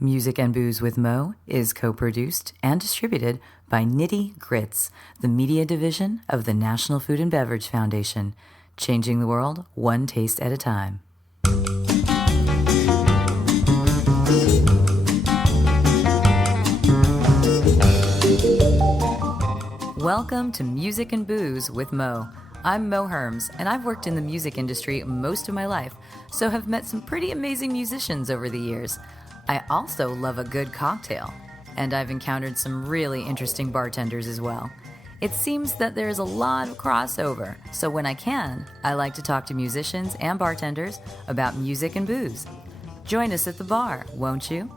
Music and Booze with Mo is co-produced and distributed by Nitty Grits, the media division of the National Food and Beverage Foundation, changing the world one taste at a time. Welcome to Music and Booze with Mo. I'm Mo Herms, and I've worked in the music industry most of my life, so have met some pretty amazing musicians over the years. I also love a good cocktail, and I've encountered some really interesting bartenders as well. It seems that there's a lot of crossover, so when I can, I like to talk to musicians and bartenders about music and booze. Join us at the bar, won't you?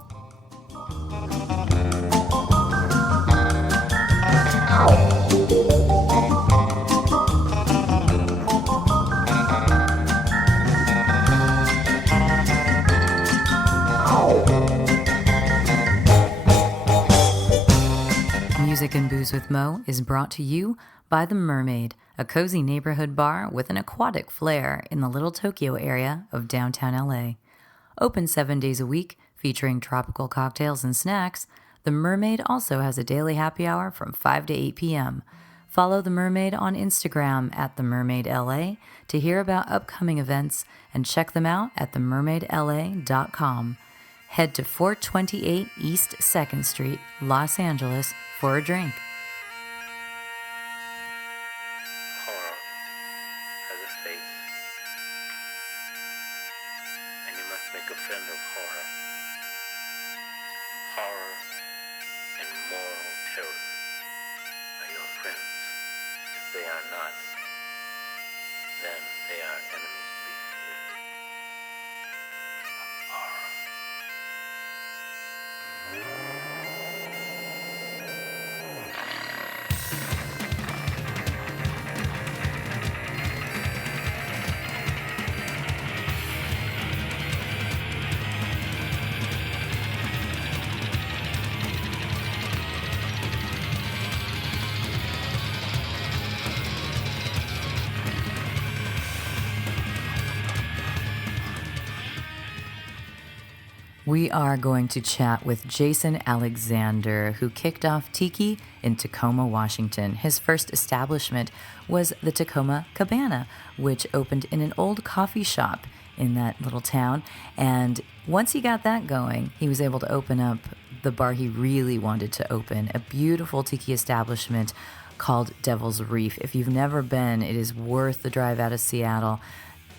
Music and Booze with Mo is brought to you by The Mermaid, a cozy neighborhood bar with an aquatic flair in the Little Tokyo area of downtown LA. Open 7 days a week, featuring tropical cocktails and snacks, The Mermaid also has a daily happy hour from 5 to 8 p.m. Follow The Mermaid on Instagram at TheMermaidLA to hear about upcoming events and check them out at themermaidla.com. Head to 428 East 2nd Street, Los Angeles, for a drink. Horror has a face, and you must make a friend of horror. Horror and moral terror are your friends. If they are not, then they are enemies to be feared. Horror. We are going to chat with Jason Alexander, who kicked off Tiki in Tacoma, Washington. His first establishment was the Tacoma Cabana, which opened in an old coffee shop in that little town. And once he got that going, he was able to open up the bar he really wanted to open, a beautiful Tiki establishment called Devil's Reef. If you've never been, it is worth the drive out of Seattle.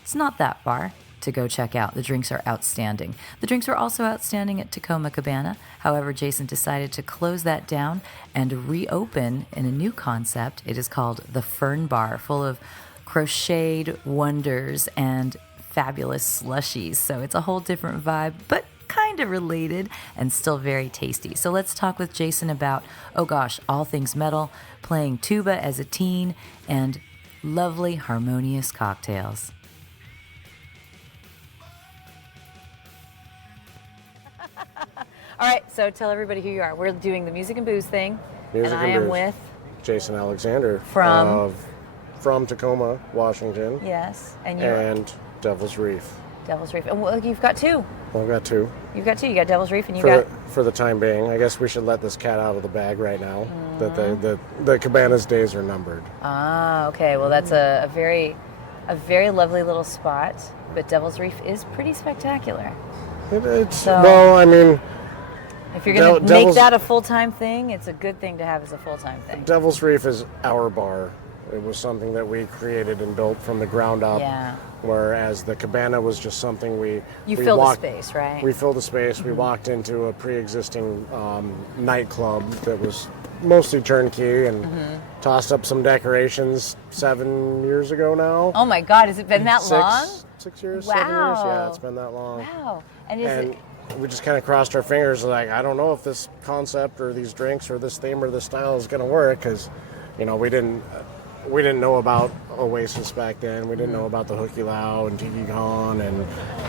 It's not that far to go check out. The drinks are outstanding. The drinks were also outstanding at Tacoma Cabana. However, Jason decided to close that down and reopen in a new concept. It is called the Fern Bar, full of crocheted wonders and fabulous slushies. So it's a whole different vibe, but kind of related and still very tasty. So let's talk with Jason about, oh gosh, all things metal, playing tuba as a teen, and lovely, harmonious cocktails. All right, so tell everybody who you are. We're doing the Music and Booze thing, Music and I and am Booze. with Jason Alexander from Tacoma, Washington. Yes, and you and Devil's Reef. Devil's Reef, and well, you've got two. Well, I've got two. You've got two. You got Devil's Reef, and you for got for the time being. I guess we should let this cat out of the bag right now. That the Cabana's days are numbered. Ah, okay. Well, that's a very lovely little spot, but Devil's Reef is pretty spectacular. Well, I mean, if you're going to make that a full-time thing, it's a good thing to have as a full-time thing. Devil's Reef is our bar. It was something that we created and built from the ground up. Yeah. Whereas the Cabana was just something we filled the space, right? We filled the space. We walked into a pre-existing nightclub that was mostly turnkey and tossed up some decorations 7 years ago now. Oh my God, has it been that long? 6 years, Wow. 7 years. Yeah, it's been that long. Wow. And we just kind of crossed our fingers, like, I don't know if this concept or these drinks or this theme or this style is going to work, because, you know, we didn't know about Oasis back then. We didn't know about the Hooky Lao and Tiki Con and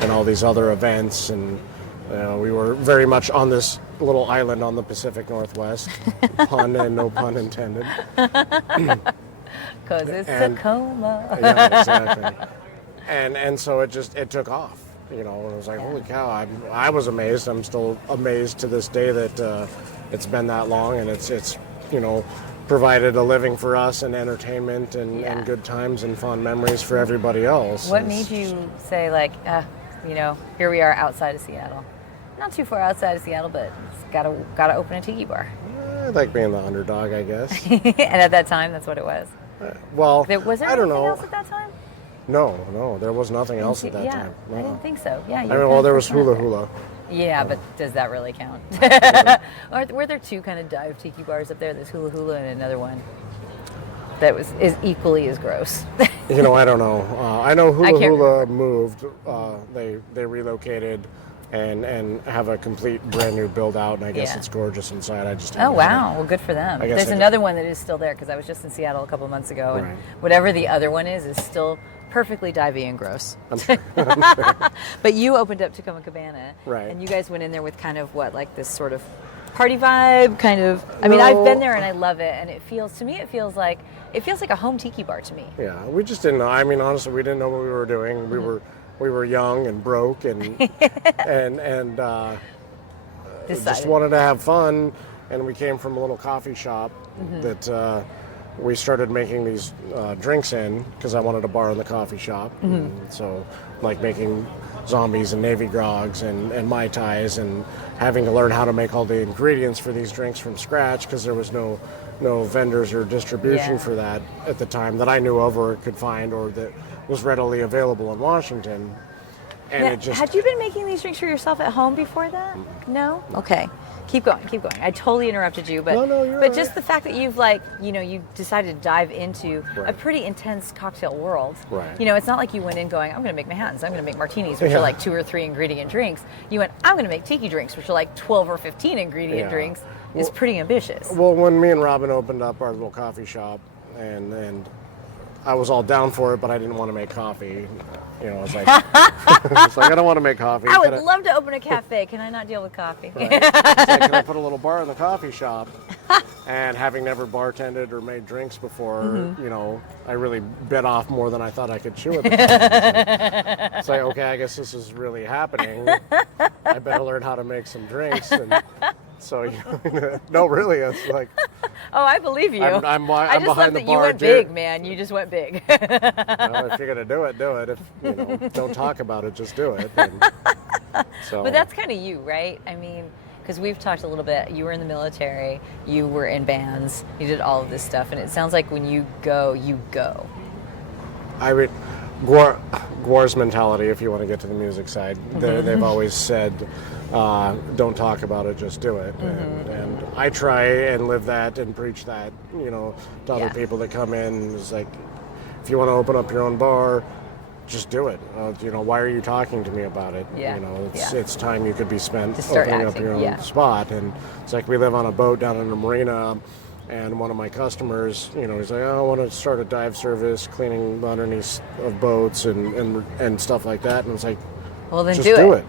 all these other events, and we were very much on this little island on the Pacific Northwest. Pun and no pun intended. Because it's Tacoma. Yeah, exactly. And so it took off. And I was like, holy cow! I was amazed. I'm still amazed to this day that it's been that long, and it's provided a living for us and entertainment and good times and fond memories for everybody else. What made you say, like, here we are outside of Seattle? Not too far outside of Seattle, but it's gotta open a tiki bar. I like being the underdog, I guess. And at that time, that's what it was. Was there anything else at that time? No, there was nothing else at that time. No. I didn't think so. Yeah. There was Hula Hula. Yeah, but does that really count? Were there two kind of dive tiki bars up there? There's Hula Hula and another one that is equally as gross. I don't know. I know Hula Hula moved. They relocated and have a complete brand new build out, and I guess it's gorgeous inside. I just wow, well, good for them. There's another one that is still there because I was just in Seattle a couple of months ago, and whatever the other one is still perfectly divey and gross. I'm sure. But you opened up Tacoma Cabana, right? And you guys went in there with kind of like this sort of party vibe, kind of. I mean, I've been there and I love it, and it feels like a home tiki bar to me. Yeah, we just didn't know. I mean, honestly, we didn't know what we were doing. We were young and broke and just wanted to have fun. And we came from a little coffee shop that we started making these drinks in because I wanted a bar in the coffee shop. And so, like making zombies and navy grogs and Mai Tais and having to learn how to make all the ingredients for these drinks from scratch because there was no vendors or distribution for that at the time that I knew of or could find or that was readily available in Washington. And had you been making these drinks for yourself at home before that? No? Okay. Keep going. I totally interrupted you, but you're but just the fact that you've you decided to dive into a pretty intense cocktail world. Right. It's not like you went in going, I'm going to make Manhattans, I'm going to make martinis, which are like 2 or 3 ingredient drinks. You went, I'm going to make tiki drinks, which are like 12 or 15 ingredient drinks. It's pretty ambitious. Well, when me and Robin opened up our little coffee shop, and I was all down for it, but I didn't want to make coffee. I was like, I don't want to make coffee. I would love to open a cafe. Can I not deal with coffee? Right. Can I put a little bar in the coffee shop? And having never bartended or made drinks before, I really bit off more than I thought I could chew at the time. It's like, okay, I guess this is really happening. I better learn how to make some drinks. And so, no, really, it's like... Oh, I believe you. I'm I just love behind the that bar. You went big, man. You just went big. Well, if you're gonna do it, do it. If don't talk about it, just do it. But that's kind of you, right? I mean, because we've talked a little bit. You were in the military. You were in bands. You did all of this stuff, and it sounds like when you go, you go. I mean, Gwar's mentality. If you want to get to the music side, they've always said, "Don't talk about it, just do it." And I try and live that and preach that, to other people that come in. It's like, if you want to open up your own bar, just do it. Why are you talking to me about it? Yeah. It's time you could be spent acting, opening up your own spot. And it's like we live on a boat down in the marina. And one of my customers, he's like, I want to start a dive service, cleaning the underneath of boats and stuff like that. And it's like, well, then just do it.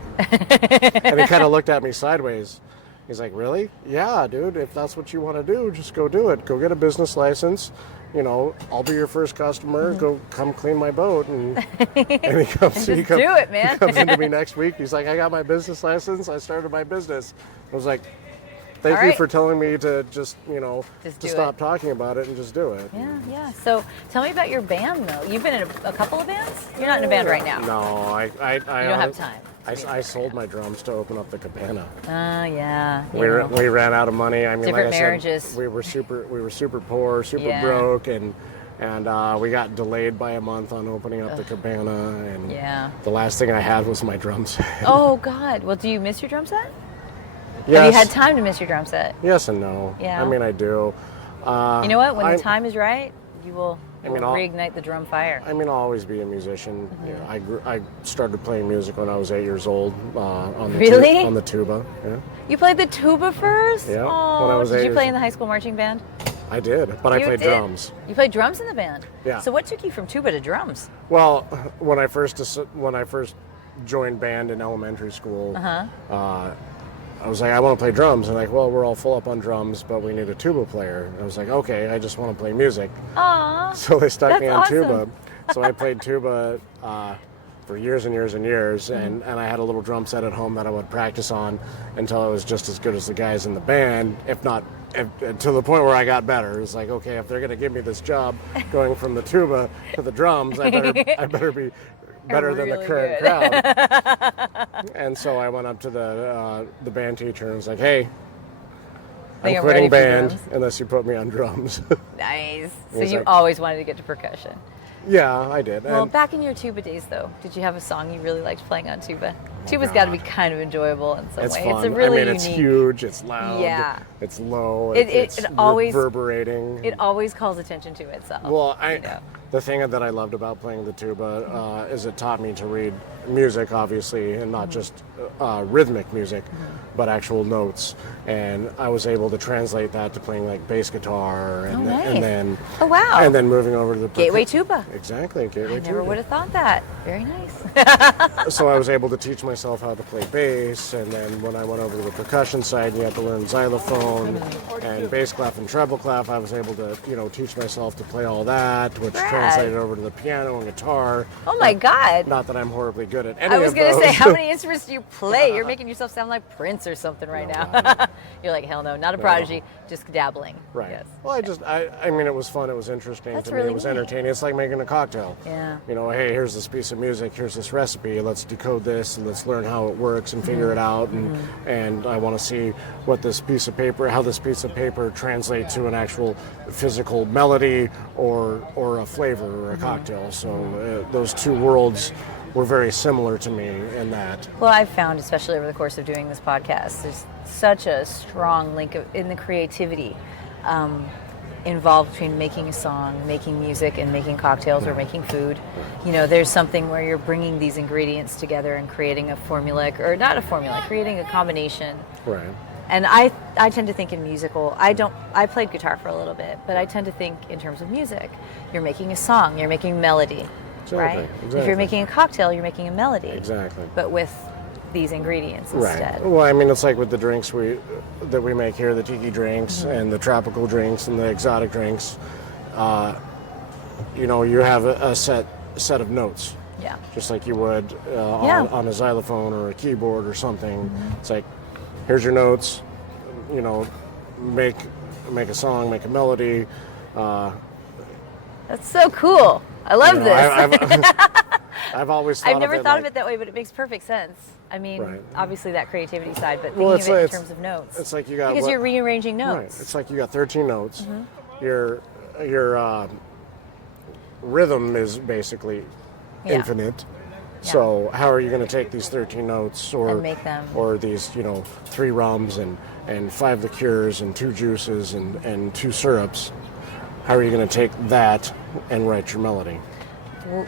And he kind of looked at me sideways. He's like, really? Yeah, dude, if that's what you want to do, just go do it. Go get a business license. I'll be your first customer. Come clean my boat. And he comes, do it, man. He comes into me next week. He's like, I got my business license. I started my business. I was like, Thank you for telling me to just stop talking about it and just do it. Yeah. So tell me about your band, though. You've been in a couple of bands? You're not in a band right now. No, I you don't have time. I sold my drums to open up the cabana. Yeah. We ran out of money. I mean, different like I marriages. Said, we were super poor, broke, and we got delayed by a month on opening up the cabana. And the last thing I had was my drum set. Oh God! Well, do you miss your drum set? Yes. Have you had time to miss your drum set? Yes and no. Yeah. I mean, I do. You know what? When the time is right, you will reignite the drum fire. I mean, I'll always be a musician. I started playing music when I was 8 years old on the tuba. Yeah. You played the tuba first? Yeah. Oh, when I was 8 did you play in the high school marching band? I did, but I played drums. You played drums in the band? Yeah. So what took you from tuba to drums? Well, when I first joined band in elementary school, I was like, I want to play drums. And like, well, we're all full up on drums, but we need a tuba player. And I was like, okay, I just want to play music. Aww. So they stuck me on awesome. tuba. So I played tuba for years and years and years, and I had a little drum set at home that I would practice on until I was just as good as the guys in the band, if not to the point where I got better. It's like, okay, if they're going to give me this job going from the tuba to the drums, I better be better than the current crowd. And so I went up to the band teacher and was like, hey, I'm quitting band unless you put me on drums. Nice. So you always wanted to get to percussion. Yeah, I did. Well, back in your tuba days, though, did you have a song you really liked playing on tuba? Tuba's got to be kind of enjoyable in some way. Fun. It's a really unique. It's huge. It's loud. Yeah. It's low. It always reverberating. It always calls attention to itself. Well, the thing that I loved about playing the tuba is it taught me to read music, obviously, and not just rhythmic music, but actual notes. And I was able to translate that to playing like bass guitar, and then and then moving over to the gateway tuba. Exactly, gateway tuba. I never would have thought that. Very nice. So I was able to teach myself how to play bass, and then when I went over to the percussion side, you had to learn xylophone and bass clef and treble clef. I was able to, teach myself to play all that, which translated over to the piano and guitar. Oh my God! Not that I'm horribly good at any of those. I was going to say, how many instruments do you play? You're making yourself sound like Prince or something right now. You're like, hell no, not a prodigy, just dabbling. Right. Yes. Well, I mean, it was fun. It was interesting That's to really me. It was neat. entertaining. It's like making a cocktail. Yeah. Hey, here's this piece of music. Here's this recipe. Let's decode this and let's learn how it works and figure it out. And I want to see how this piece of paper translates to an actual physical melody or a flavor or a cocktail. So those two worlds were very similar to me in that. Well, I've found, especially over the course of doing this podcast, there's such a strong link in the creativity involved between making a song, making music, and making cocktails or making food. There's something where you're bringing these ingredients together and creating a formula, or not a formula, creating a combination. Right. And I tend to think in musical, I played guitar for a little bit, but I tend to think in terms of music. You're making a song, you're making melody, right? Exactly. If you're making a cocktail, you're making a melody. Exactly. But with these ingredients instead. Right. Well, I mean, it's like with the drinks that we make here, the tiki drinks and the tropical drinks and the exotic drinks. You have a set of notes. Yeah. Just like you would on a xylophone or a keyboard or something. It's like, here's your notes. Make a song, make a melody. That's so cool. I love this. I've always thought I've never of it thought like, of it that way, but it makes perfect sense. I mean, obviously that creativity side, but Well, thinking of it in terms of notes. It's like you got because you're rearranging notes. Right. It's like you got 13 notes. Your rhythm is basically infinite. Yeah. So how are you going to take these 13 notes and make them, or these 3 rums and 5 liqueurs and 2 juices and 2 syrups? How are you going to take that and write your melody? Well,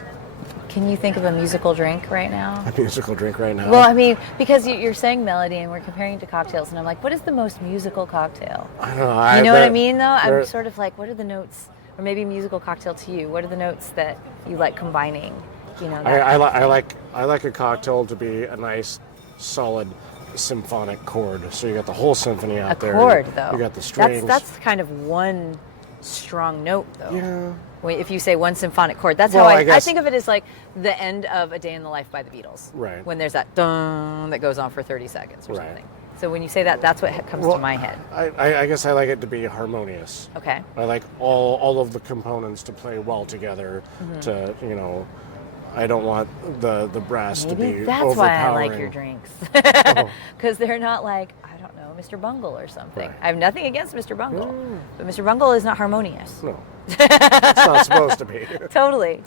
can you think of a musical drink right now? A musical drink right now? Well, I mean, because you're saying melody and we're comparing it to cocktails, and I'm like, what is the most musical cocktail? I don't know. You know what I mean, though? I'm sort of like, what are the notes, or maybe musical cocktail to you? What are the notes that you like combining? I like a cocktail to be a nice, solid symphonic chord. So you got the whole symphony out there. A chord, though. You got the strings. That's kind of one strong note, though. Yeah. If you say one symphonic chord, that's how I think of it as like the end of A Day in the Life by the Beatles. Right. When there's that dun that goes on for 30 seconds or something. So when you say that, that's what comes to my head. I guess I like it to be harmonious. Okay. I like all of the components to play well together. To I don't want the brass to be overpowering. That's why I like your drinks, because they're not like, I don't know, Mr. Bungle or something. Right. I have nothing against Mr. Bungle, but Mr. Bungle is not harmonious. No, it's not supposed to be. Totally.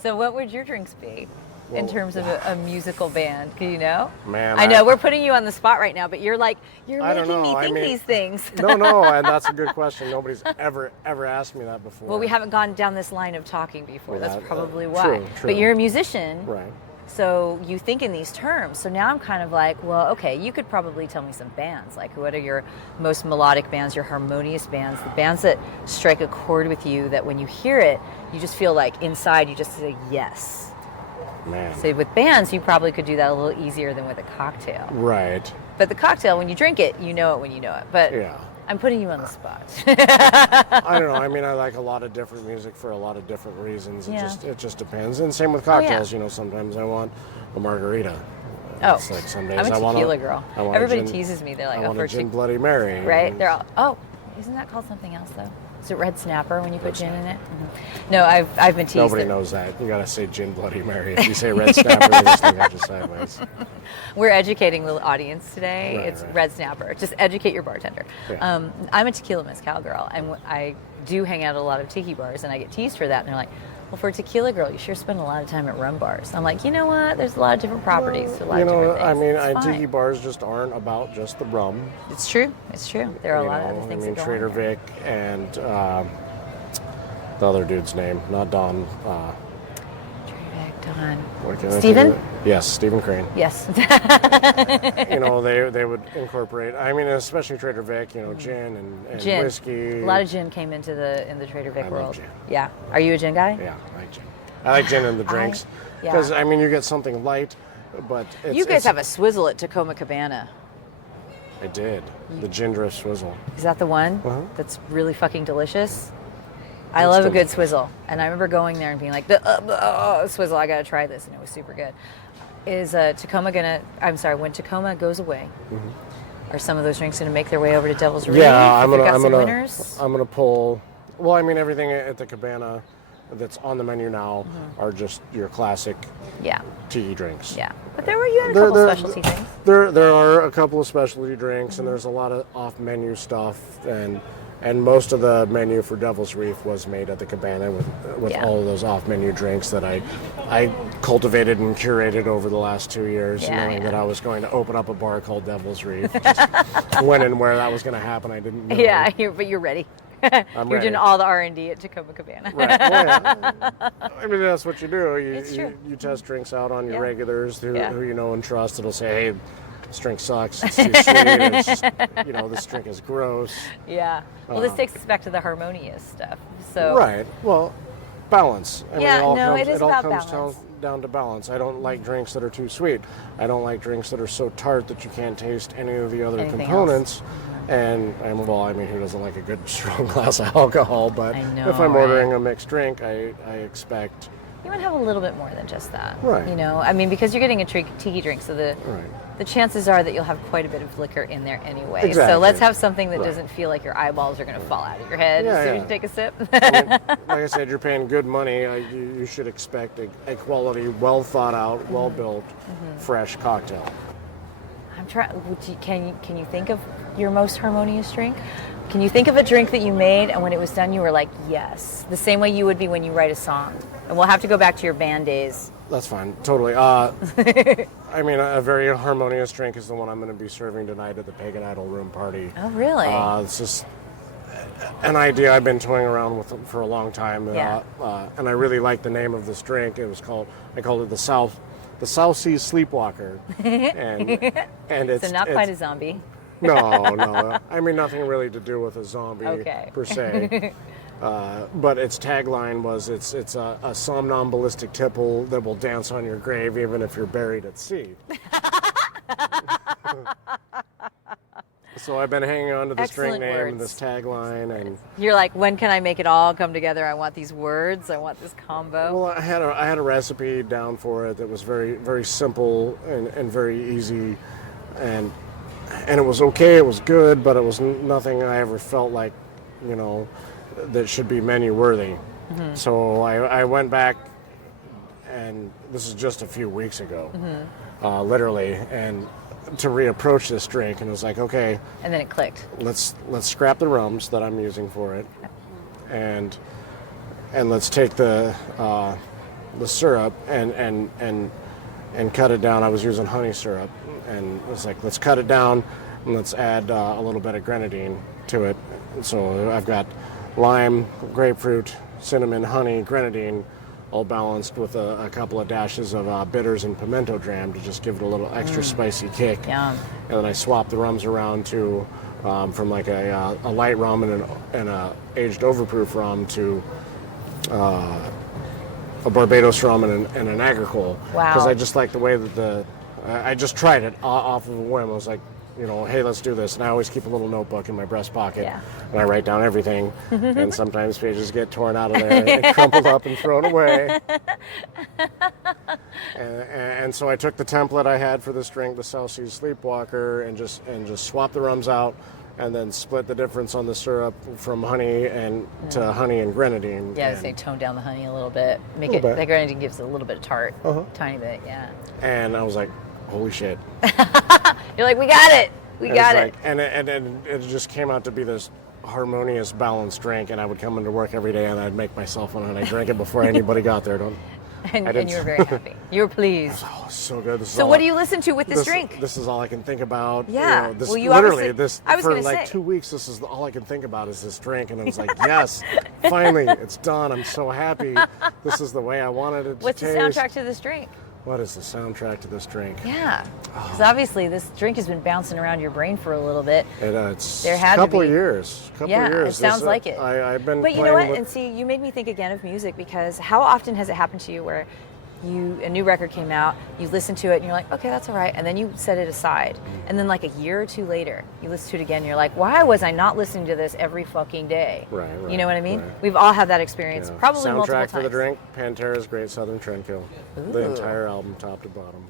So what would your drinks be in terms of a musical band? Do you know? Man, I know we're putting you on the spot right now, but you're making me think these things. No, and that's a good question. Nobody's ever asked me that before. Well, we haven't gone down this line of talking before. That's probably why. True. But you're a musician. Right. So you think in these terms. So now I'm kind of like, well, okay, you could probably tell me some bands. Like, what are your most melodic bands, your harmonious bands, the bands that strike a chord with you that when you hear it, you just feel like inside you just say yes. Man. So with bands, you probably could do that a little easier than with a cocktail. Right. But the cocktail, when you drink it, you know it when you know it. But I'm putting you on the spot. I don't know. I mean, I like a lot of different music for a lot of different reasons. Yeah. It just depends. And same with cocktails. You know, sometimes I want a margarita. Oh, It's like some days I'm a I want tequila girl. I want Everybody a gin, teases me. They're like, I oh, want for a gin Bloody Mary. right? They're all, oh, isn't that called something else though? Is it red snapper when you put gin in it? No, I've been teased. Nobody knows that. You gotta say gin Bloody Mary. If you say red snapper, they just look at you sideways. We're educating the audience today. Right, It's right. red snapper. Just educate your bartender. Yeah. I'm a tequila mezcal girl, and I do hang out at a lot of tiki bars, and I get teased for that. And they're like, well, for a tequila girl, you sure spend a lot of time at rum bars. I'm like, you know what? There's a lot of different properties to a lot You of know, different things. I mean, It's tiki fine. bars just aren't about just the rum. It's true. It's true. There are a You lot of know, other things I mean, that go Trader on there. Vic and the other dude's name, not Don. Don. What can I Stephen? think of it? Yes, Stephen Crane. Yes. You know, they would incorporate. I mean, especially Trader Vic. You know, gin and Gin. whiskey. A lot of gin came into the Trader Vic I love world. gin. Yeah. Are you a gin guy? Yeah, I like gin. I like gin in the drinks yeah. because I mean, you get something light, but You guys have a swizzle at Tacoma Cabana. I did the gin drift swizzle. Is that the one Uh-huh. that's really fucking delicious? I It's love a good delicious. swizzle, and I remember going there and being like, swizzle, I gotta try this, and it was super good. Is Tacoma gonna? I'm sorry, when Tacoma goes away, are some of those drinks gonna make their way over to Devil's Reef? Yeah, If we've got some winners? I'm gonna pull. Well, I mean, everything at the Cabana that's on the menu now are just your classic Yeah, tiki drinks. yeah. But you had a There- couple there- specialty things. There are a couple of specialty drinks, and there's a lot of off-menu stuff, and most of the menu for Devil's Reef was made at the Cabana with Yeah. all of those off-menu drinks that I cultivated and curated over the last 2 years, Yeah, knowing yeah. that I was going to open up a bar called Devil's Reef. Just when and where that was going to happen, I didn't know. Yeah, but you're ready. I'm You're ready. doing all the R&D at Tacoma Cabana. Right. Well, yeah. I mean, that's what you do. It's true. You test drinks out on your Yeah. regulars who Yeah. you know and trust. It'll say, hey, this drink sucks. It's too sweet. It's just, you know, this drink is gross. Yeah. Well, this takes us back to the harmonious stuff. So Right. Well, balance. I Yeah, mean, no, it is it all about comes balance. down to balance. I don't like drinks that are too sweet. I don't like drinks that are so tart that you can't taste any of the other Anything components. And well, I mean, who doesn't like a good strong glass of alcohol? But I know, if I'm right? ordering a mixed drink, I expect. you want to have a little bit more than just that. Right. You know, I mean, because you're getting a tiki drink, so Right. the chances are that you'll have quite a bit of liquor in there anyway. Exactly. So let's have something that Right. doesn't feel like your eyeballs are going to fall out of your head Yeah, as soon as yeah. you take a sip. I mean, like I said, you're paying good money. You should expect a quality, well thought out, well built, fresh cocktail. I'm trying. Can you think of your most harmonious drink? Can you think of a drink that you made and when it was done you were like, yes, the same way you would be when you write a song? And we'll have to go back to your band days. That's fine, totally. I mean, a very harmonious drink is the one I'm going to be serving tonight at the Pagan Idol Room party. Oh, really? It's just an idea I've been toying around with for a long time, Yeah. and I really like the name of this drink. I called it the South Sea Sleepwalker, and it's So not quite a it's, zombie. No. I mean, nothing really to do with a zombie Okay. per se. But its tagline was, it's a somnambulistic tipple that will dance on your grave even if you're buried at sea. So I've been hanging on to this Excellent drink name and words. this tagline, and You're like, when can I make it all come together? I want these words. I want this combo. well, I had a recipe down for it that was very, very simple and very easy, and it was okay. It was good, but it was nothing I ever felt like, you know, that should be menu worthy. So I went back, and this is just a few weeks ago, literally, and to reapproach this drink, and it was like, okay, And then it clicked. let's scrap the rums that I'm using for it, and let's take the syrup and cut it down. I was using honey syrup, and it was like, let's cut it down and let's add a little bit of grenadine to it. So I've got lime, grapefruit, cinnamon, honey, grenadine, all balanced with a couple of dashes of bitters and pimento dram to just give it a little extra spicy kick. Yum. And then I swapped the rums around to from like a light rum and a aged overproof rum to a Barbados rum and an agricole. Wow. Because I just like the way that I just tried it off of a whim. I was like, hey, let's do this. And I always keep a little notebook in my breast pocket, Yeah. and I write down everything. And sometimes pages get torn out of there and crumpled up and thrown away. And so I took the template I had for this drink, the South Sea Sleepwalker, and just swapped the rums out, and then split the difference on the syrup from honey to honey and grenadine. Yeah, and, so tone down the honey a little bit. Make Little it, bit. the grenadine gives it a little bit of tart. Tiny bit, yeah. And I was like, holy shit. You're like, we got it. We got it. And it just came out to be this harmonious, balanced drink, and I would come into work every day and I'd make myself one and I'd drink it before anybody got there. And you were very happy. You were pleased. Oh, so good. So what do you listen to with this drink? This is all I can think about. Yeah. This, Well, you literally, obviously- this I was for gonna like say. 2 weeks, this is all I can think about is this drink. And I was like, yes, finally, it's done. I'm so happy. This is the way I wanted it to What's the taste. soundtrack to this drink? What is the soundtrack to this drink? Yeah. Because obviously this drink has been bouncing around your brain for a little bit. It's There had a to couple be. of years. Yeah, it sounds like it. I've been But you playing know what? with... And see, you made me think again of music, because how often has it happened to you where a new record came out, you listen to it and you're like, okay, that's all right, and then you set it aside, and then like a year or two later you listen to it again and you're like, why was I not listening to this every fucking day? Right, you know what I mean? right. We've all had that experience, Yeah. probably Soundtrack multiple times. for the drink, Pantera's Great Southern Trendkill. The Ooh. entire album, top to bottom.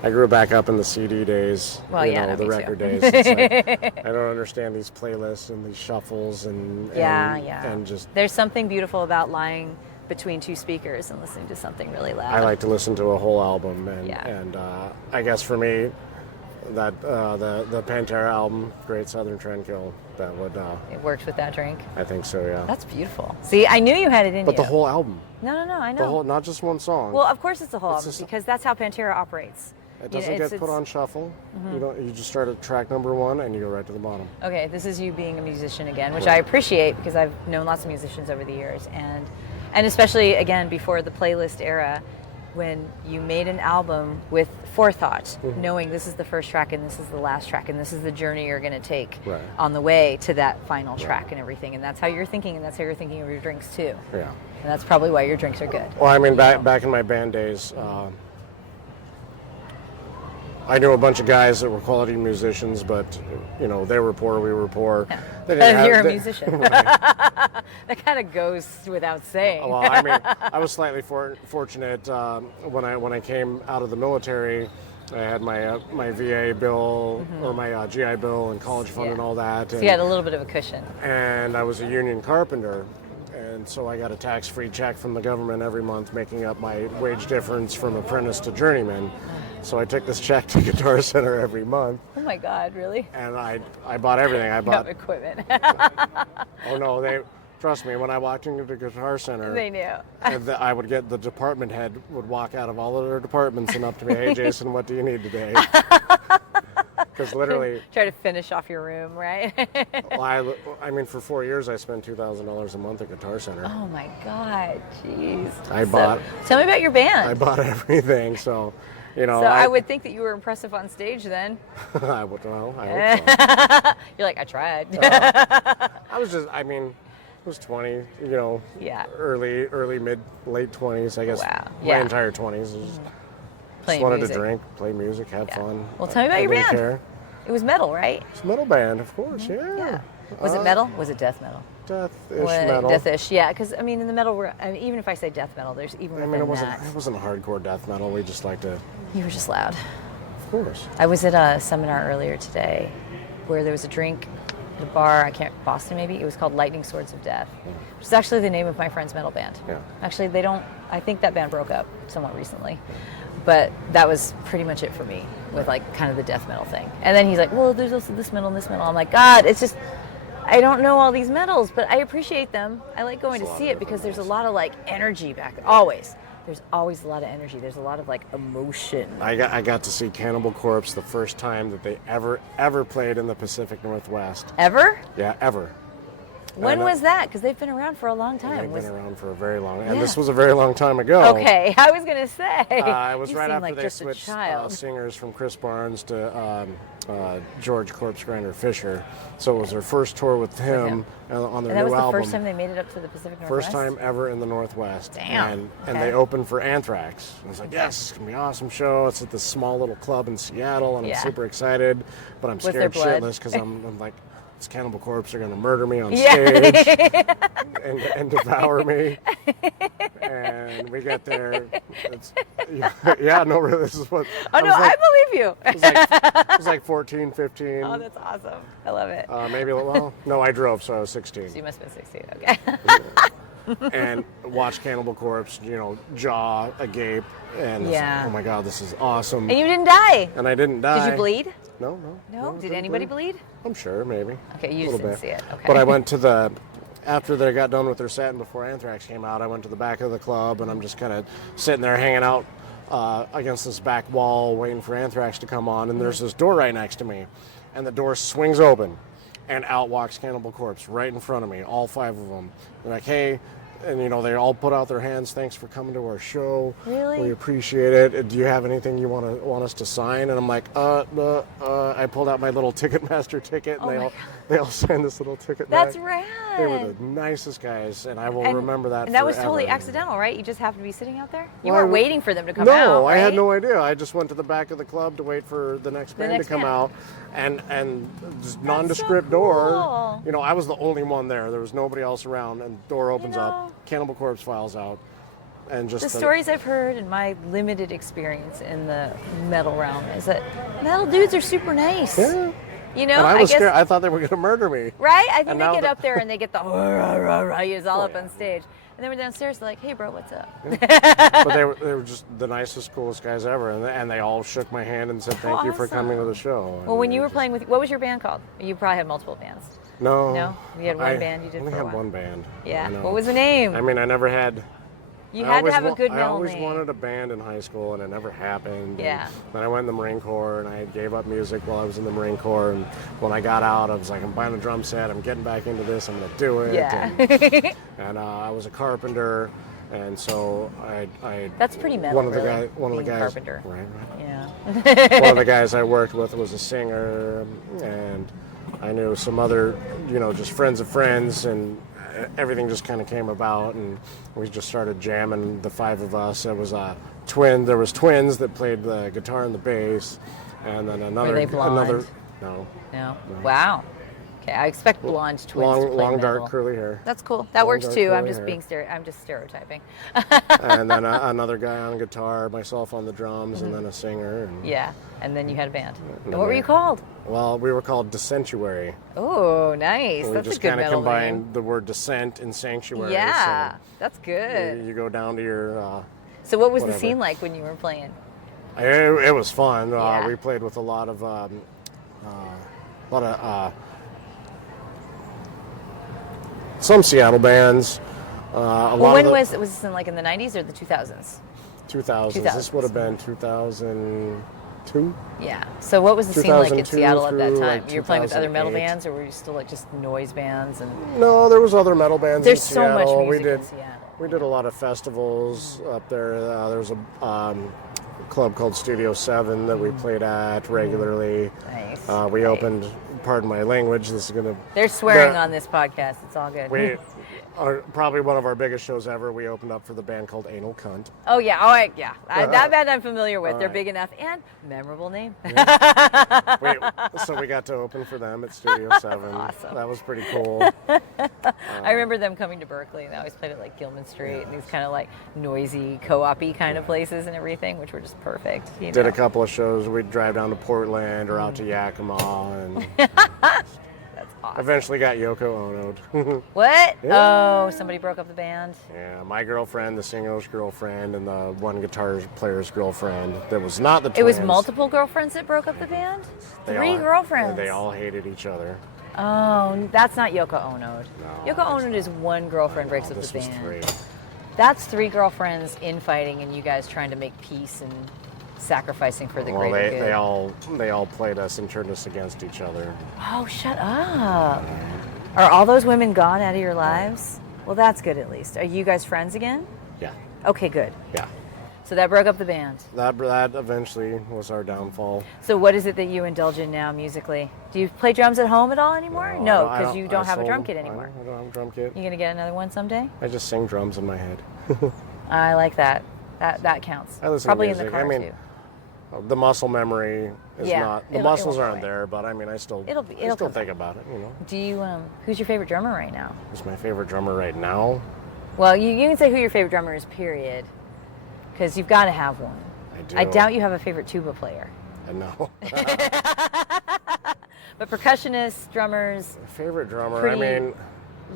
I grew back up in the CD days, Well, yeah, no, the me too. record days. It's like, I don't understand these playlists and these shuffles and just. There's something beautiful about lying between two speakers and listening to something really loud. I like to listen to a whole album, and Yeah. I guess for me, that the Pantera album, Great Southern Trendkill, that would. It worked with that drink. I think so, yeah. That's beautiful. See, I knew you had it in But you. the whole album, No, I know. the whole, not just one song. Well, of course it's the whole It's album, just- because that's how Pantera operates. It You know, doesn't get put on shuffle. You don't. You just start at track number 1 and you go right to the bottom. Okay, this is you being a musician again, which I appreciate, because I've known lots of musicians over the years, and especially again before the playlist era, when you made an album with forethought, knowing this is the first track and this is the last track and this is the journey you're going to take Right. on the way to that final track and everything, and that's how you're thinking, and that's how you're thinking of your drinks too, Yeah. and that's probably why your drinks are good. Well, I mean, back in my band days, I knew a bunch of guys that were quality musicians, but they were poor, we were poor. Yeah. They didn't have- You're a they- musician. Right. That kind of goes without saying. Well, I mean, I was slightly fortunate when I came out of the military. I had my VA bill or my GI Bill and college fund and all that. So you had a little bit of a cushion. And I was a union carpenter, and so I got a tax-free check from the government every month, making up my wage difference from apprentice to journeyman. So I took this check to Guitar Center every month, Oh my God, really? and I bought everything. I No bought. equipment. Oh no, trust me. When I walked into the Guitar Center, They knew. I would get the department head would walk out of all of their departments and up to me, hey Jason, what do you need today? Because literally, Try to finish off your room, right? well, I mean, for 4 years I spent $2,000 a month at Guitar Center. Oh my God, jeez. I bought- Tell me about your band. I bought everything, so so I would think that you were impressive on stage then. I would. Well, I hope so. You're like, I tried. I was I was 20. Yeah. Early, mid, late 20s. I guess. Wow. My Yeah. entire 20s. Playing Just wanted music. to drink, play music, have Yeah. fun. Well, tell me about I your didn't band. care. It was metal, right? It's a metal band, of course. Yeah. Yeah. Was it metal? Was it death metal? Death-ish metal. Death-ish, yeah. Because I mean, in the metal, even if I say death metal, there's even within it that. wasn't hardcore death metal. We just like to. You were just loud. Of course. I was at a seminar earlier today where there was a drink at a bar, Boston maybe. It was called Lightning Swords of Death, which is actually the name of my friend's metal band. Yeah. Actually, I think that band broke up somewhat recently. But that was pretty much it for me with like kind of the death metal thing. And then he's like, well, there's also this metal and this metal. I'm like, God, it's just, I don't know all these metals, but I appreciate them. I like going to see it because there's a lot of like energy back there. Always. There's always a lot of energy. There's a lot of like emotion. I got to see Cannibal Corpse the first time that they ever played in the Pacific Northwest. Ever? Yeah, ever. When was that? Because they've been around for a long time. They've been around for a very long time. And this was a very long time ago. Okay, I was going to say. It was right after like they switched singers from Chris Barnes to George Corpse Grinder Fisher. So it was their first tour with him on their new album. And that was the first time they made it up to the Pacific Northwest? First time ever in the Northwest. Damn. And they opened for Anthrax. I was like, yes, it's going to be an awesome show. It's at this small little club in Seattle, and I'm super excited. But I'm scared shitless because I'm like, this Cannibal Corpse are going to murder me on stage and devour me. And we get there. This is what. Oh, no, I believe you. It was like 14, 15. Oh, that's awesome. I love it. No, I drove, so I was 16. So you must have been 16, okay. And watched Cannibal Corpse, jaw agape. And I was like, oh my God, this is awesome. And you didn't die. And I didn't die. Did you bleed? No. Did anybody bleed? I'm sure, maybe. Okay, you just didn't see it. Okay. But I went to after they got done with their set and before Anthrax came out, I went to the back of the club and I'm just kind of sitting there hanging out against this back wall waiting for Anthrax to come on. And there's this door right next to me. And the door swings open and out walks Cannibal Corpse right in front of me, all 5 of them. They're like, hey. And, they all put out their hands. Thanks for coming to our show. Really? We appreciate it. Do you have anything you want us to sign? And I'm like, I pulled out my little Ticketmaster ticket, and they all signed this little ticket. That's rad. They were the nicest guys, and I will remember that. And that was forever. totally accidental, right? You just happened to be sitting out there? You weren't waiting for them to come out, No, right? I had no idea. I just went to the back of the club to wait for the next band to come out, and just nondescript door. I was the only one there. There was nobody else around, and the door opens up. Cannibal Corpse files out, and just the stories I've heard in my limited experience in the metal realm is that metal dudes are super nice. Yeah. And I was scared. I thought they were going to murder me. Right? I think they get up there and they get the it's all up on stage. And then we're downstairs, they're like, hey, bro, what's up? But they were just the nicest, coolest guys ever. And they all shook my hand and said, thank you for coming to the show. Well, when you were playing what was your band called? You probably had multiple bands. No. You had one band you did for a while? I only had one band. Yeah. What was the name? I mean, I never had... You had to have a good metal name. I always wanted a band in high school, and it never happened. Yeah. Then I went in the Marine Corps, and I gave up music while I was in the Marine Corps. And when I got out, I was like, I'm buying a drum set. I'm getting back into this. I'm going to do it. Yeah. And I was a carpenter, and so I That's pretty metal. One of the guys. Carpenter. Right. Yeah. One of the guys I worked with was a singer, and I knew some other, just friends of friends, and everything just kind of came about, and we just started jamming, the 5 of us. It was there was twins that played the guitar and the bass, and then another. Were they blonde? No. Wow. Okay, I expect blonde twins to play long, metal. dark, curly hair. That's cool. That works too. I'm just stereotyping. And then another guy on guitar, myself on the drums, and then a singer. And then you had a band. And what were you called? Well, we were called Descentuary. Oh, nice. We That's just a good kind of metal combined name. the word descent and sanctuary. Yeah, so that's good. You go down to your. So what was the scene like when you were playing? It was fun. Yeah. We played with a lot of some Seattle bands. When was this in in the 90s or the 2000s? 2000s. This would have been 2002. Yeah. So what was the scene like in Seattle at that time? Like you were playing with other metal bands, or were you still just noise bands? No, there was other metal bands. There's in Seattle. so much music in Seattle. We did a lot of festivals up there. There was a club called Studio 7 that we played at regularly. Nice. We opened pardon my language. This is gonna. They're swearing on this podcast. It's all good. We are probably one of our biggest shows ever. We opened up for the band called Anal Cunt. Oh yeah, that band I'm familiar with. They're big enough and memorable name. So we got to open for them at Studio 7. Awesome. That was pretty cool. I remember them coming to Berkeley, and they always played at like Gilman Street and these kind of like noisy co-op-y kind of places and everything, which were just perfect. You Did know? a couple of shows. We'd drive down to Portland or out to Yakima, and That's awesome. eventually got Yoko Ono'd. What? Yeah. Oh, somebody broke up the band. Yeah, my girlfriend, the singer's girlfriend, and the one guitar player's girlfriend. That was not the twins. It was multiple girlfriends that broke up the band? Three girlfriends. They all hated each other. Oh, that's not Yoko Ono. No, Yoko Ono is one girlfriend breaks up This the was band. 3. That's 3 girlfriends infighting and you guys trying to make peace and sacrificing for the Well, greater good. they all played us and turned us against each other. Oh, shut up. Are all those women gone out of your lives? Well, that's good at least. Are you guys friends again? Yeah, Okay, good. yeah. So that broke up the band. That eventually was our downfall. So what is it that you indulge in now musically? Do you play drums at home at all anymore? No, I because you don't I have a sold drum them. kit anymore. I don't have a drum kit. You gonna get another one someday? I just sing drums in my head. I like that. That counts. I listen Probably to in the music. car I mean, too. The muscle memory is Yeah, not. The it'll muscles go aren't away. there, but I mean, I still It'll come think about it. You know, Do you? Who's your favorite drummer right now? who's my favorite drummer right now? Well, you can say who your favorite drummer is. Period. Because you've got to have one. I do. I doubt you have a favorite tuba player. I know. But percussionists, drummers, Favorite drummer. Pretty, I mean,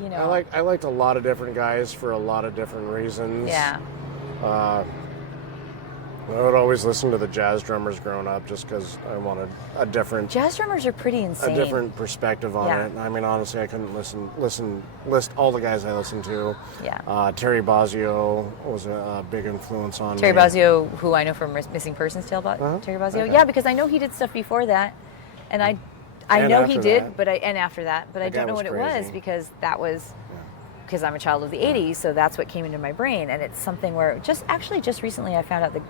you know. I liked a lot of different guys for a lot of different reasons. Yeah. I would always listen to the jazz drummers growing up just because I wanted a different Jazz drummers are pretty insane. a different perspective on Yeah. it. I mean, honestly, I couldn't list all the guys I listened to. Yeah. Terry Bozzio was a big influence on Terry me. Bozzio, who I know from Missing Persons Tale, Terry Bozzio. Okay. Yeah, because I know he did stuff before that, and I And know he after did, that. but after that, but I That guy don't know was what it was crazy. because that was because I'm a child of the '80s, so that's what came into my brain, and it's something where just recently I found out that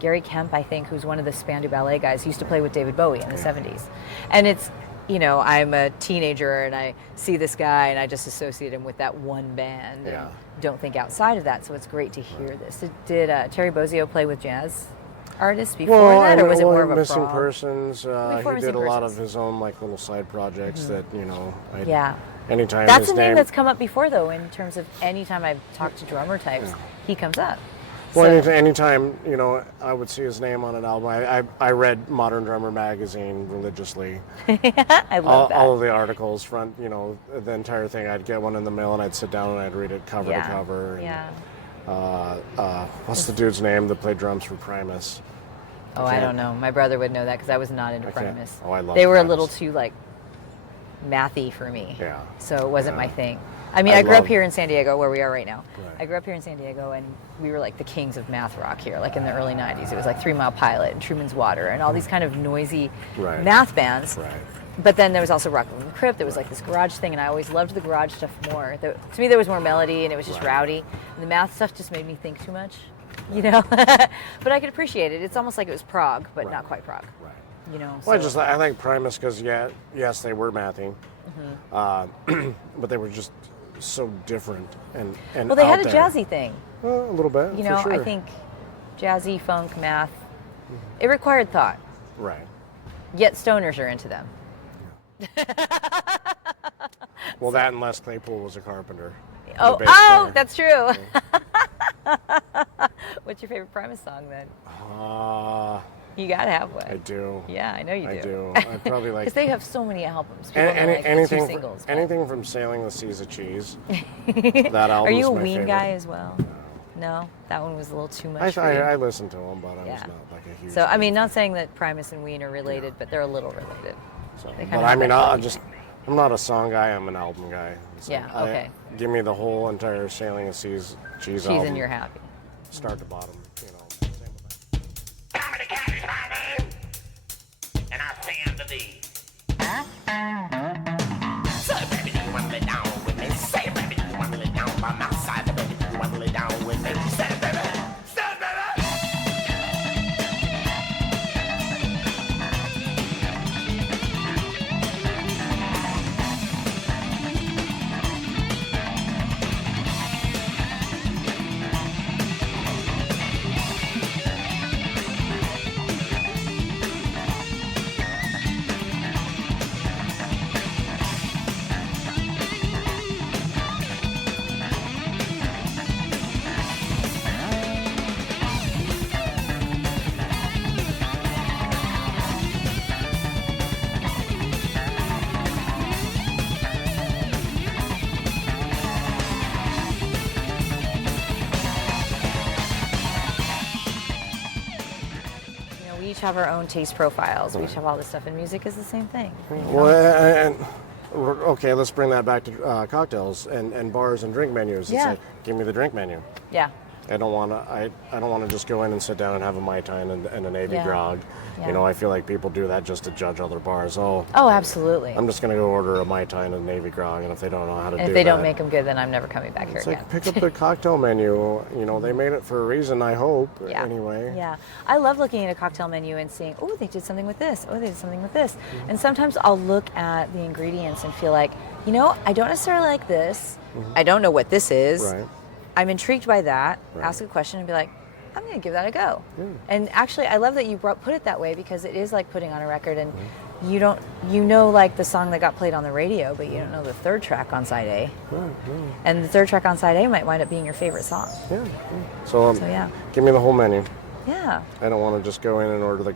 Gary Kemp, I think, who's one of the Spandau Ballet guys, used to play with David Bowie in the '70s, and it's. You know, I'm a teenager and I see this guy and I just associate him with that one band and don't think outside of that. So it's great to hear this. Did Terry Bozzio play with jazz artists before that, or was it more of a Missing prog? Persons? Before He Missing did a lot of Persons. his own like little side projects that Yeah. Anytime That's his a name that's come up before, though, in terms of anytime I've talked to drummer types, he comes up. Well, So- anytime I would see his name on an album. I read Modern Drummer magazine religiously. I love that. All of the articles, the entire thing. I'd get one in the mail and I'd sit down and I'd read it cover to cover. And, Yeah. what's the dude's name that played drums for Primus? Oh, I don't know. My brother would know that because I was not into I can't- Primus. oh, I love They were a Primus. little too like mathy for me. Yeah. So it wasn't Yeah. my thing. I mean, I I grew up love- here in San Diego, where we are right now. Right. I grew up here in San Diego, and we were like the kings of math rock here, like in the early '90s. It was like 3 Mile Pilot and Truman's Water, and all these kind of noisy Right. math bands. Right. But then there was also Rock and Crypt. There was like this garage thing, and I always loved the garage stuff more. To me, there was more melody, and it was just Right. rowdy. And the math stuff just made me think too much, you know. But I could appreciate it. It's almost like it was prog, but Right. not quite prog. Right. You know. Well, so- I like Primus because yes, they were mathy, but they were just so different and well, they out had a there. jazzy thing. A little bit. You for know, sure. I think jazzy, funk, math, it required thought. Right. Yet stoners are into them. Well, that and Les Claypool was a carpenter. Oh, the bass player. that's true. What's your favorite Primus song then? You gotta have one. I do. Yeah, I know you do. I do. I probably like Because they have so many albums. People know, like, the anything. two singles. but- Anything from Sailing the Seas of Cheese. That album. Are you a my Ween favorite. guy as well? No, that one was a little too much. for you. I listened to them, but I was Yeah. not like a huge. So I fan. mean, not saying that Primus and Ween are related, but they're a little related. So, They kinda but have I mean, that I'm not a song guy. I'm an album guy. So Yeah, okay. Give me the whole entire Sailing the Seas Cheese Cheese album. and you're happy. Start to bottom. Comedy cat is my name, and I stand to thee. So, baby, you wanna lay down with me? Say, baby, you wanna lay down by my side? Baby, you wanna lay down with me? Say, baby, say, baby. we each have our own taste profiles. We each have all this stuff, and music is the same thing. Well, and okay, let's bring that back to cocktails and bars and drink menus. Yeah. It's like, give me the drink menu. Yeah. I don't want to. I don't want to just go in and sit down and have a Mai Tai and a Navy Yeah. grog. Yeah. You know, I feel like people do that just to judge other bars. Oh, Absolutely. I'm just going to go order a Mai Tai and a Navy grog, and if they don't know how to do And if that, they don't make them good, then I'm never coming back here it's again. like pick up the cocktail menu. You know, they made it for a reason. I hope. Yeah. Anyway. Yeah. I love looking at a cocktail menu and seeing, oh, they did something with this. Oh, they did something with this. And sometimes I'll look at the ingredients and feel like, you know, I don't necessarily like this. I don't know what this is. Right. I'm intrigued by that. Right. Ask a question and be like, I'm going to give that a go. Yeah. And actually, I love that you put it that way, because it is like putting on a record, and you know like the song that got played on the radio, but you don't know the third track on side A. And the third track on side A might wind up being your favorite song. Yeah. So yeah. give me the whole menu. Yeah. I don't want to just go in and order the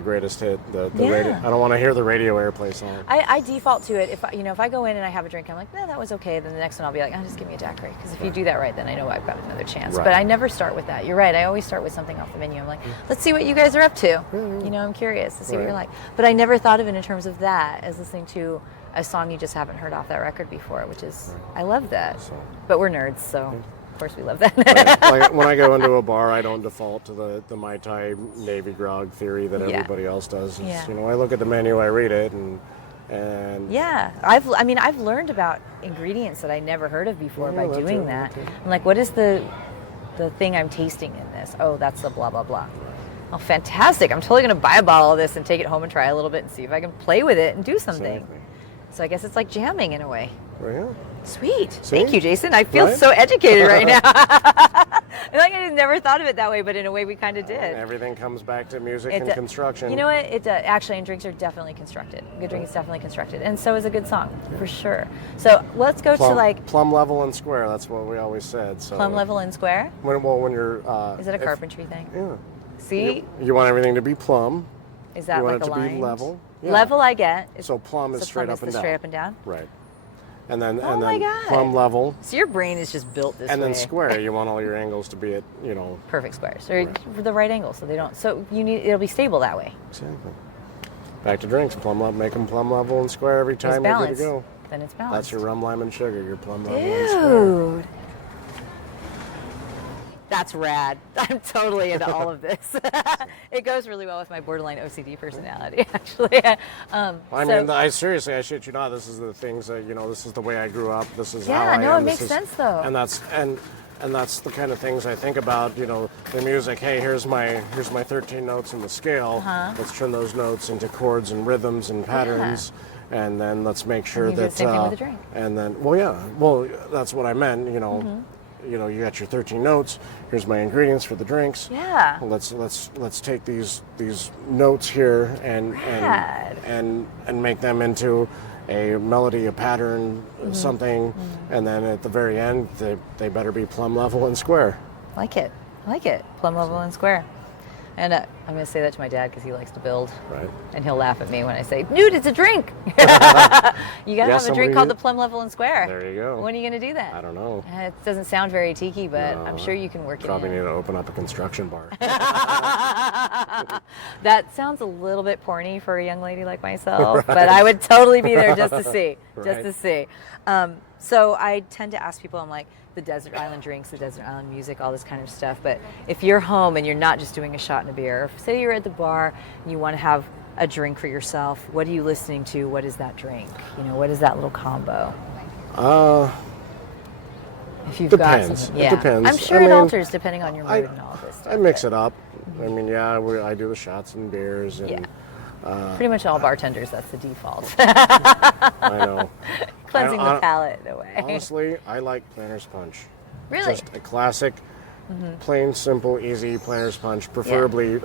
greatest hit. The Yeah. radio. I don't want to hear the radio airplay song. I default to it. If I go in and I have a drink, I'm like, no, that was okay. Then the next one I'll be like, just give me a daiquiri. Because if you do that right, then I know I've got another chance. Right. But I never start with that. You're right. I always start with something off the menu. I'm like, let's see what you guys are up to. You know, I'm curious to see what you're like. But I never thought of it in terms of that as listening to a song you just haven't heard off that record before, which is, I love that. But we're nerds, so of course we love that. Like when I go into a bar, I don't default to the Mai Tai Navy grog theory that everybody else does. It's, Yeah. You know, I look at the menu, I read it, and Yeah, I've learned about ingredients that I never heard of before by that's doing it, that. that's it. I'm like, what is the thing I'm tasting in this? Oh, that's the blah blah blah. Oh, fantastic! I'm totally gonna buy a bottle of this and take it home and try a little bit and see if I can play with it and do something. Exactly. So I guess it's like jamming in a way. Well, yeah. Sweet. See? Thank you, Jason. I feel Right? so educated right now. I like I never thought of it that way, but in a way we kind of did. Everything comes back to music It and do- construction. You know what? It actually, and drinks are definitely constructed. A good drink is definitely constructed, and so is a good song for sure. So let's go to like plumb level and square. That's what we always said. So plumb level and square. when you're Is it a carpentry thing? Yeah. See, You want everything to be plumb. is that you like want it a to line? be level. Yeah. Level, I get. So plumb is straight plumb up is and the down. straight up and down. Right. And then Oh my God. plumb level. So your brain is just built this way. And then square, you want all your angles to be at, Perfect squares, or the right angle, so they don't. So it'll be stable that way. Exactly. Back to drinks, plumb level, make them plumb level and square every It's time you're good balanced. to go. Then it's balanced. That's your rum, lime, and sugar, your plumb level and square. Dude. That's rad. I'm totally into all of this. It goes really well with my borderline OCD personality, actually. I seriously, I shit you not. This is the things that this is the way I grew up. This is how I am. Yeah, no, it This makes is- sense though. And that's the kind of things I think about. The music. Hey, here's my 13 notes in the scale. Let's turn those notes into chords and rhythms and patterns. And then let's make sure you do that. the same thing with a drink. And then, that's what I meant. You got your 13 notes. Here's my ingredients for the drinks. Yeah. Let's take these notes here and make them into a melody, a pattern, something, and then at the very end they better be plumb level and square. I like it. Plumb level and square. And I'm going to say that to my dad because he likes to build. Right. And he'll laugh at me when I say, dude, it's a drink. You got to have a drink called the plumb level and square. There you go. When are you going to do that? I don't know. It doesn't sound very tiki, but No, I'm sure you can work it Probably in. need to open up a construction bar. That sounds a little bit porny for a young lady like myself, but I would totally be there just to see. Just Right. to see. So I tend to ask people, I'm like, the desert island drinks, the desert island music, all this kind of stuff. But if you're home and you're not just doing a shot and a beer, if say you're at the bar and you want to have a drink for yourself, what are you listening to? What is that drink? What is that little combo? If you've Depends. got something, It yeah. depends. I'm sure I it mean, alters depending on your mood and all this stuff. I mix it up. I mean, I do the shots and beers and. Yeah. Pretty much all bartenders, that's the default. I know. Cleansing the palate in a way. Honestly, I like Planter's Punch. Really? Just a classic, plain, simple, easy Planter's Punch, preferably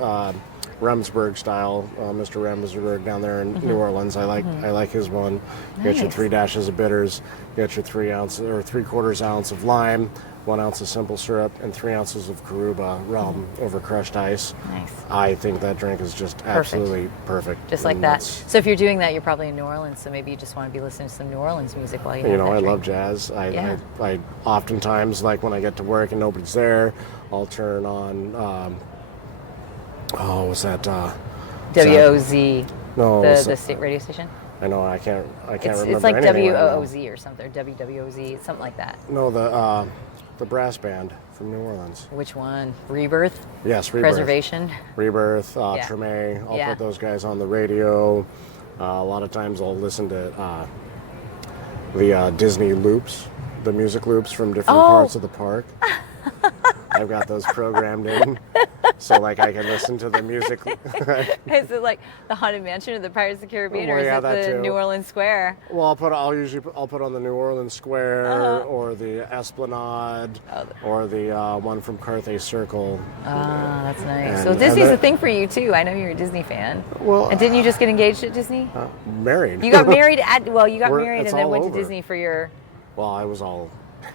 Remsburg style. Mr. Remsburg down there in New Orleans. I like his one. You get your Nice. 3 dashes of bitters. You get your 3 ounces or 3/4 ounce of lime, 1 ounce of simple syrup, and 3 ounces of Karuba rum over crushed ice. Nice. I think that drink is just absolutely perfect. Just like And that. that's- So if you're doing that, you're probably in New Orleans, so maybe you just want to be listening to some New Orleans music while you have that I drink. love jazz. Yeah. I oftentimes, like when I get to work and nobody's there, I'll turn on Oh, was that? WOZ, No, the state radio station. I know. I can't remember. It's like anything right now. WOOZ or something, WWOZ, something like that. No, the brass band from New Orleans. Which one? Rebirth? Yes, Rebirth. Preservation? Rebirth, Yeah. Treme. I'll Yeah. put those guys on the radio. A lot of times I'll listen to the Disney loops, the music loops from different parts of the park. I've got those programmed in, so like I can listen to the music. Is it like the Haunted Mansion of the Pirates of the Caribbean, or Well, is yeah, it that the too. New Orleans Square? Well, I'll put on the New Orleans Square or the Esplanade or the one from Carthay Circle. Ah, that's nice. And- So and Disney's a that- thing for you too. I know you're a Disney fan. Well, And didn't you just get engaged at Disney? married. You got married at, well, you got married it's and then all went over. to Disney for your, Well, I was all.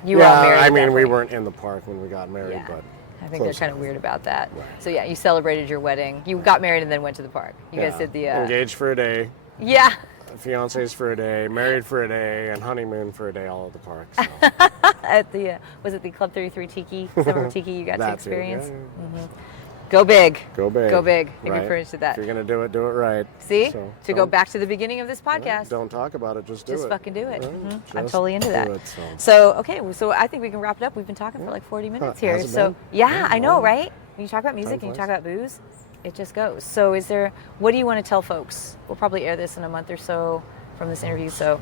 you were all married. I at mean, that we point. weren't in the park when we got married, Yeah. but. I think they're close kind of enough. weird about that. So yeah, you celebrated your wedding. You got married and then went to the park. You guys did the engaged for a day, yeah. fiancés for a day, married for a day, and honeymoon for a day, all at the park. So. At the was it the Club 33 Tiki Summer Tiki you got to That too, experience? yeah. Go big. Go big. Go big. If right? you're finished with that. If you're gonna do it right. See? So, To go back to the beginning of this podcast. Don't talk about it. Just do it. Just fucking do it. Right? I'm Just totally into do that. it, So okay, so I think we can wrap it up. We've been talking for like 40 minutes here. has it So been? yeah, I know, wow. right? When you talk about music and you flies. talk about booze, it just goes. So what do you want to tell folks? We'll probably air this in a month or so from this interview. So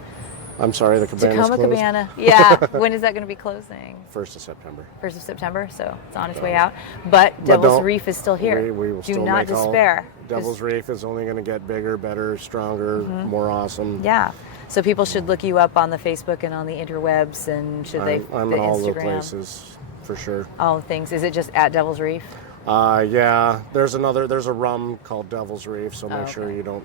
I'm sorry, the cabana's Tacoma closed. Cabana. Yeah. When is that going to be closing? 1st of September. 1st of September, so it's on its way out. But Devil's don't- Reef is still here. We will Do still not make all- despair. 'cause- Devil's Reef is only going to get bigger, better, stronger, more awesome. Yeah. So people should look you up on the Facebook and on the interwebs, and should they I'm the in all the Instagram, places for sure. all the things. Is it just at Devil's Reef? Yeah. There's a rum called Devil's Reef, so make sure okay. you don't.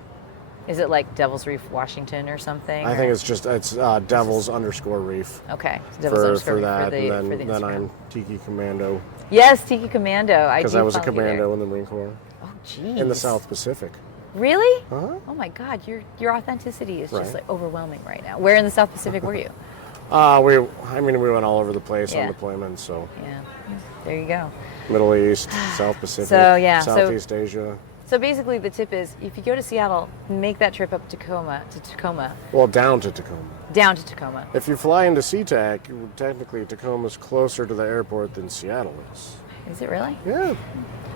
Is it like Devil's Reef, Washington, or something? I think it's Devil's _ Reef. okay. Devil's For Reef that, for the and then Instagram. I'm Tiki Commando Yes, Tiki Commando. because I was a follow you there. commando in the Marine Corps Oh, geez. in the South Pacific. Really? Uh-huh. Oh my God, your authenticity is just Right. like overwhelming right now. Where in the South Pacific were you? We went all over the place Yeah. on deployments, so Yeah. There you go. Middle East, South Pacific, So, yeah, so- Southeast Asia. So basically, the tip is, if you go to Seattle, make that trip up to Tacoma, Well, down to Tacoma. down to Tacoma. If you fly into SeaTac, technically Tacoma's closer to the airport than Seattle is. Is it really? Yeah.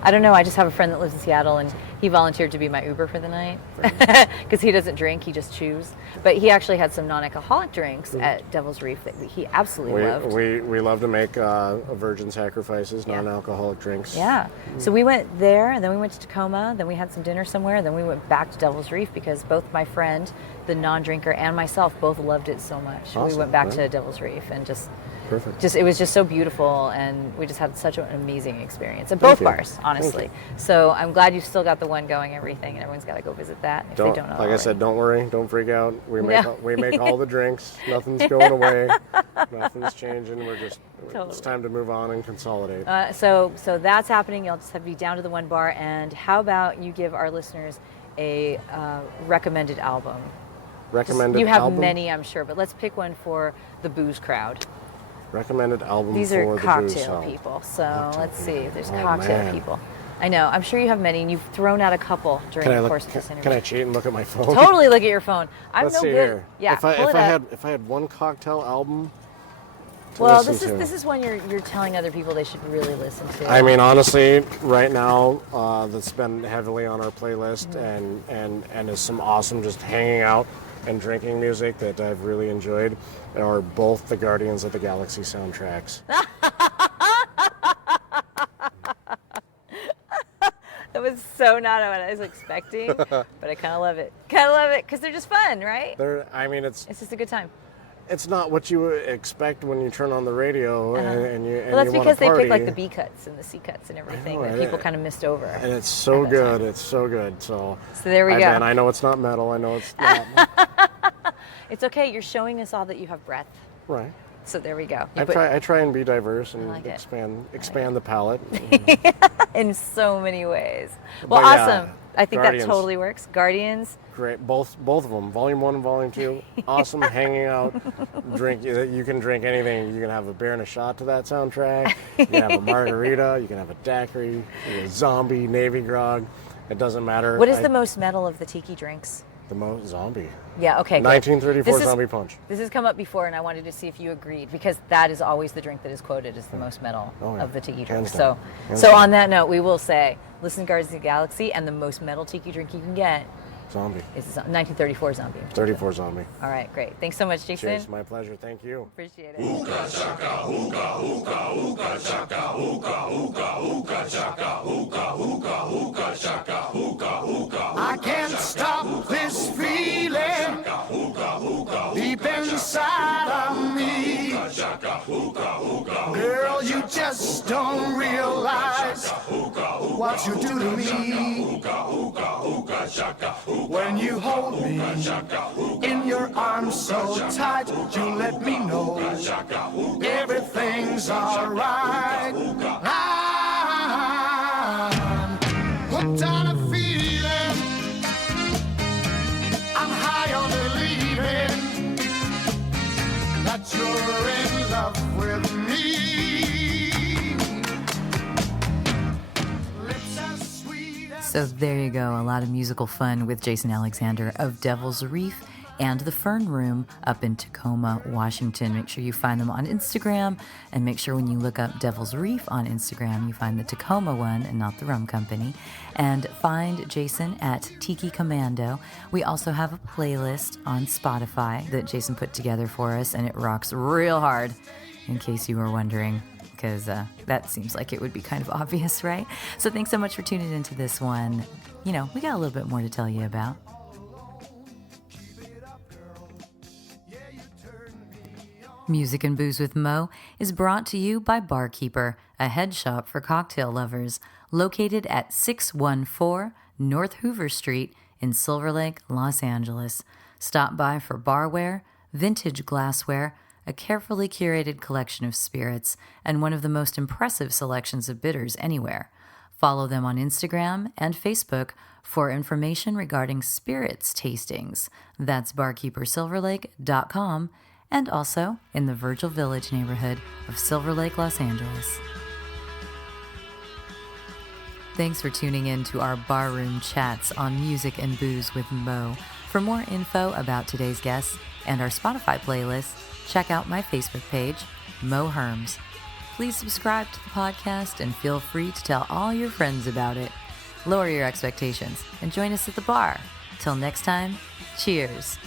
I don't know. I just have a friend that lives in Seattle, and he volunteered to be my Uber for the night because he doesn't drink; he just chews. But he actually had some non-alcoholic drinks at Devil's Reef that he absolutely loved. We love to make virgin sacrifices, non-alcoholic drinks. Yeah. So we went there, and then we went to Tacoma. Then we had some dinner somewhere. And then we went back to Devil's Reef because both my friend, the non-drinker, and myself both loved it so much. We Awesome, went back right. to Devil's Reef and Perfect. it was just so beautiful, and we just had such an amazing experience at both you. bars, honestly. So I'm glad you've still got the one going, everything, and everyone's got to go visit that if they don't know. Like I already. said, don't worry, don't freak out. We make No. we make all the drinks. Nothing's going away. Nothing's changing. It's Totally. time to move on and consolidate. So that's happening. You'll just have to be down to the one bar. And how about you give our listeners a recommended album? Recommended You have album? many, I'm sure, but let's pick one for the booze crowd. Recommended album These for are the cocktail booze song. people. So Cocktail let's see if there's people. Oh, cocktail man. people. I know. I'm sure you have many, and you've thrown out a couple during Can I the look? course of this Can interview. I cheat and look at my phone? Totally look at your phone. I'm Let's no see good. here. Yeah, If I pull it up. if I had one cocktail album. To Well, listen to. this is one you're telling other people they should really listen to. I mean, honestly, right now, that's been heavily on our playlist, Mm-hmm. and is some awesome just hanging out and drinking music that I've really enjoyed, are both the Guardians of the Galaxy soundtracks. That was so not what I was expecting, but I kind of love it. Kind of love it because they're just fun, right? It's It's just a good time. it's not what you expect when you turn on the radio and you Well, that's you because they want to pick like the party. B cuts and the C cuts and everything know, that right? people kind of missed over. And it's so at that time. good. It's so good. So there we go. Man, I know it's not metal. I know it's not It's okay. You're showing us all that you have breath. right. So there we go. I try and be diverse and like it. expand the palette. In so many ways. Well, But yeah, awesome. I think Guardians. that totally works. Guardians. Great, both of them, Volume 1 and Volume 2. Awesome hanging out. Drink. You can drink anything. You can have a beer and a shot to that soundtrack. You can have a margarita. You can have a daiquiri. A zombie, Navy grog. It doesn't matter. What is the most metal of the tiki drinks? The most zombie? Yeah, okay. Good. 1934 zombie punch. This has come up before, and I wanted to see if you agreed, because that is always the drink that is quoted as the most metal of the tiki drinks. So on that note, we will say, listen to Guardians of the Galaxy, and the most metal tiki drink you can get Zombie. is 1934 zombie. 34 zombie. All right, great. Thanks so much, Jason. Cheers, my pleasure. Thank you. Appreciate it. I can't stop this feeling deep inside of me. Girl, you just don't realize what you do to me. When you hold me in your arms so tight, you let me know everything's alright. I'm hooked on a feeling. I'm high on believing that you're in love with me. Lips as sweet as So there you go, a lot of musical fun with Jason Alexander of Devil's Reef and the Fern Room up in Tacoma, Washington. Make sure you find them on Instagram, and make sure when you look up Devil's Reef on Instagram, you find the Tacoma one and not the rum company. And find Jason at Tiki Commando. We also have a playlist on Spotify that Jason put together for us, and it rocks real hard, in case you were wondering, because that seems like it would be kind of obvious, right? So thanks so much for tuning into this one. You know, we got a little bit more to tell you about. Music and Booze with Mo is brought to you by Barkeeper, a head shop for cocktail lovers, located at 614 North Hoover Street in Silver Lake, Los Angeles. Stop by for barware, vintage glassware, a carefully curated collection of spirits, and one of the most impressive selections of bitters anywhere. Follow them on Instagram and Facebook for information regarding spirits tastings. That's barkeepersilverlake.com, and also in the Virgil Village neighborhood of Silver Lake, Los Angeles. Thanks for tuning in to our barroom chats on Music and Booze with Mo. For more info about today's guests and our Spotify playlist, check out my Facebook page, Mo Herms. Please subscribe to the podcast and feel free to tell all your friends about it. Lower your expectations and join us at the bar. Till next time, cheers.